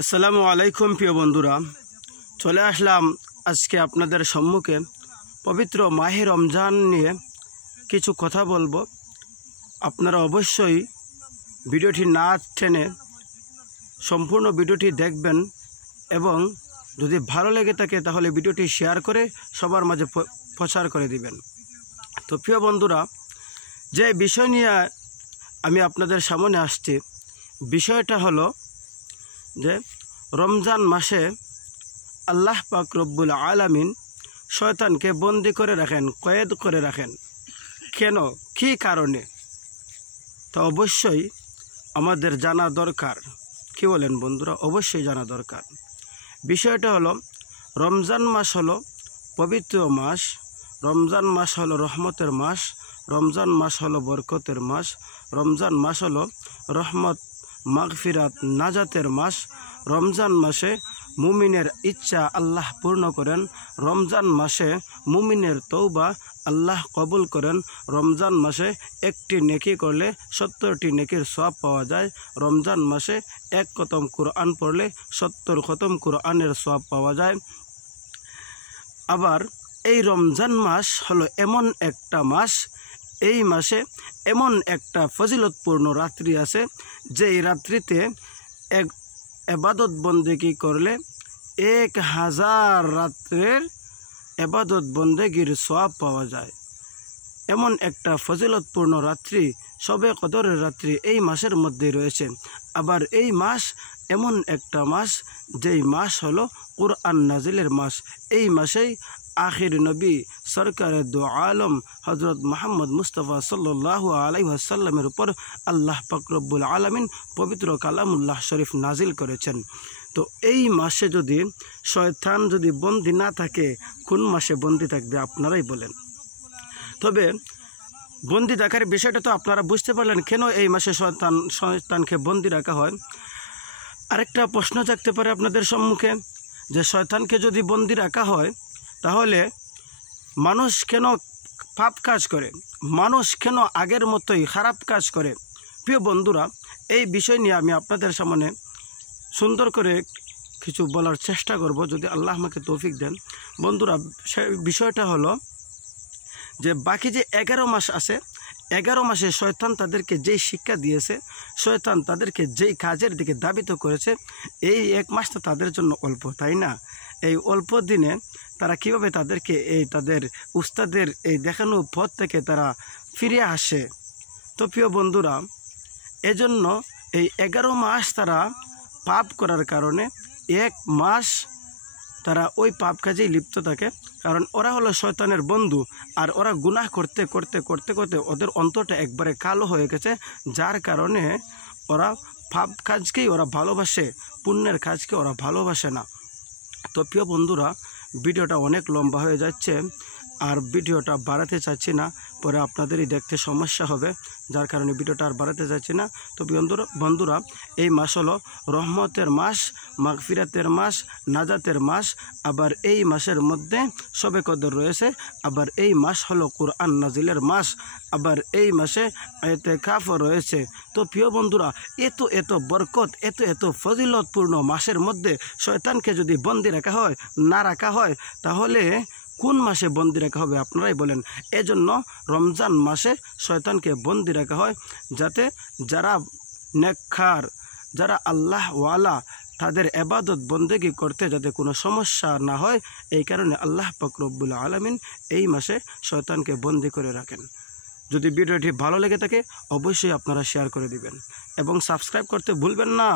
আসসালামু আলাইকুম প্রিয় বন্ধুরা, চলে আসলাম আজকে আপনাদের সম্মুখে পবিত্র মাহে রমজান নিয়ে কিছু কথা বলবো। আপনারা অবশ্যই ভিডিওটি না টেনে সম্পূর্ণ ভিডিওটি দেখবেন এবং যদি ভালো লেগে থাকে তাহলে ভিডিওটি শেয়ার করে সবার মাঝে প্রচার করে দিবেন। তো প্রিয় বন্ধুরা, যে বিষয় নিয়ে আমি আপনাদের সামনে আসছি, বিষয়টা হলো যে রমজান মাসে আল্লাহ পাক রব্বুল আলামিন শয়তানকে বন্দি করে রাখেন, কয়েদ করে রাখেন। কেন, কী কারণে? তো অবশ্যই আমাদের জানা দরকার। কি বলেন বন্ধুরা? অবশ্যই জানা দরকার। বিষয়টা হলো, রমজান মাস হলো পবিত্র মাস, রমজান মাস হলো রহমতের মাস, রমজান মাস হলো বরকতের মাস, রমজান মাস হলো রহমত, মাগফিরাত, নাজাতের মাস। রমজান মাসে মুমিনের ইচ্ছা আল্লাহ পূর্ণ করেন। রমজান মাসে মুমিনের তওবা আল্লাহ কবুল করেন। রমজান মাসে একটি নেকি করলে 70টি নেকির সওয়াব পাওয়া যায়। রমজান মাসে এক খতম কুরআন পড়লে 70 খতম কুরআনের সওয়াব পাওয়া যায়। আবার এই রমজান মাস হলো এমন একটা মাস, এই মাসে এমন একটা ফজিলতপূর্ণ রাত্রি আছে, যেই রাত্রিতে এক এবাদত বন্দেগি করলে 1000 রাত্রের এবাদত বন্দেগির সওয়াব পাওয়া যায়। এমন একটা ফজিলতপূর্ণ রাত্রি, শবে কদরের রাত্রি এই মাসের মধ্যে রয়েছে। আবার এই মাস এমন একটা মাস, যেই মাস হলো কুরআন নাজিলের মাস। এই মাসেই আখির নবী সরকারে দু আলম হজরত মোহাম্মদ মুস্তফা সাল্লাল্লাহু আলাইহি ওয়াসাল্লামের উপর আল্লাহ পাক রব্বুল আলামিন পবিত্র কালামুল্লাহ শরীফ নাজিল করেছেন। তো এই মাসে যদি শয়তান যদি বন্দি না থাকে, কোন মাসে বন্দি থাকবে আপনারাই বলেন। তবে বন্দি থাকার বিষয়টা তো আপনারা বুঝতে পারলেন, কেন এই মাসে শয়তানকে বন্দি রাখা হয়। আরেকটা প্রশ্ন থাকতে পারে আপনাদের সম্মুখে, যে শয়তানকে যদি বন্দি রাখা হয় তাহলে মানুষ কেন পাপ কাজ করে, মানুষ কেন আগের মতোই খারাপ কাজ করে? প্রিয় বন্ধুরা, এই বিষয় নিয়ে আমি আপনাদের সামনে সুন্দর করে কিছু বলার চেষ্টা করব, যদি আল্লাহ আমাকে তৌফিক দেন। বন্ধুরা, বিষয়টা হলো যে বাকি যে 11 মাস আছে, 11 মাসে শয়তান তাদেরকে যেই শিক্ষা দিয়েছে, শয়তান তাদেরকে যেই কাজের দিকে ধাবিত করেছে, এই 1 মাস তো তাদের জন্য অল্প, তাই না? এই অল্প দিনে তারা কিভাবে তাদেরকে এই তাদের উস্তাদের এই দেখানো পথ থেকে তারা ফিরে আসে। তো প্রিয় বন্ধুরা, এজন্য এই 11 মাস তারা পাপ করার কারণে 1 মাস তারা ওই পাপ কাজেই লিপ্ত থাকে। কারণ ওরা হলো শয়তানের বন্ধু, আর ওরা গুনাহ করতে করতে করতে করতে ওদের অন্তরটা একবারে কালো হয়ে গেছে, যার কারণে ওরা পাপ কাজকেই ওরা ভালোবাসে, পুণ্যের কাজকে ওরা ভালোবাসে না। তো প্রিয় বন্ধুরা, ভিডিওটা অনেক লম্বা হয়ে যাচ্ছে, আর ভিডিওটা বাড়াতে চাচ্ছি না, পরে আপনাদেরই দেখতে সমস্যা হবে, যার কারণে ভিডিওটা আর বাড়াতে চাচ্ছি না। তো বন্ধুরা, এই মাস হলো রহমতের মাস, মাগফিরাতের মাস, নাজাতের মাস। আবার এই মাসের মধ্যে শবে কদর রয়েছে। আবার এই মাস হলো কুরআন নাজিলের মাস। আবার এই মাসে ইতিকাফও রয়েছে। তো প্রিয় বন্ধুরা, এত বরকত, এত ফজিলতপূর্ণ মাসের মধ্যে শয়তানকে যদি বন্দি রাখা হয়, না রাখা হয়, তাহলে কোন মাসে বন্দি রাখা হবে আপনারাই বলেন। এজন্য রমজান মাসে শয়তানকে বন্দি রাখা হয়, যাতে যারা নেককার, যারা আল্লাহ ওয়ালা, তাদের ইবাদত বন্দেগি করতে যাতে কোনো সমস্যা না হয়, এই কারণে আল্লাহ পাক রব্বুল আলামিন এই মাসে শয়তানকে বন্দি করে রাখেন। যদি ভিডিওটি ভালো লেগে থাকে অবশ্যই আপনারা শেয়ার করে দিবেন এবং সাবস্ক্রাইব করতে ভুলবেন না।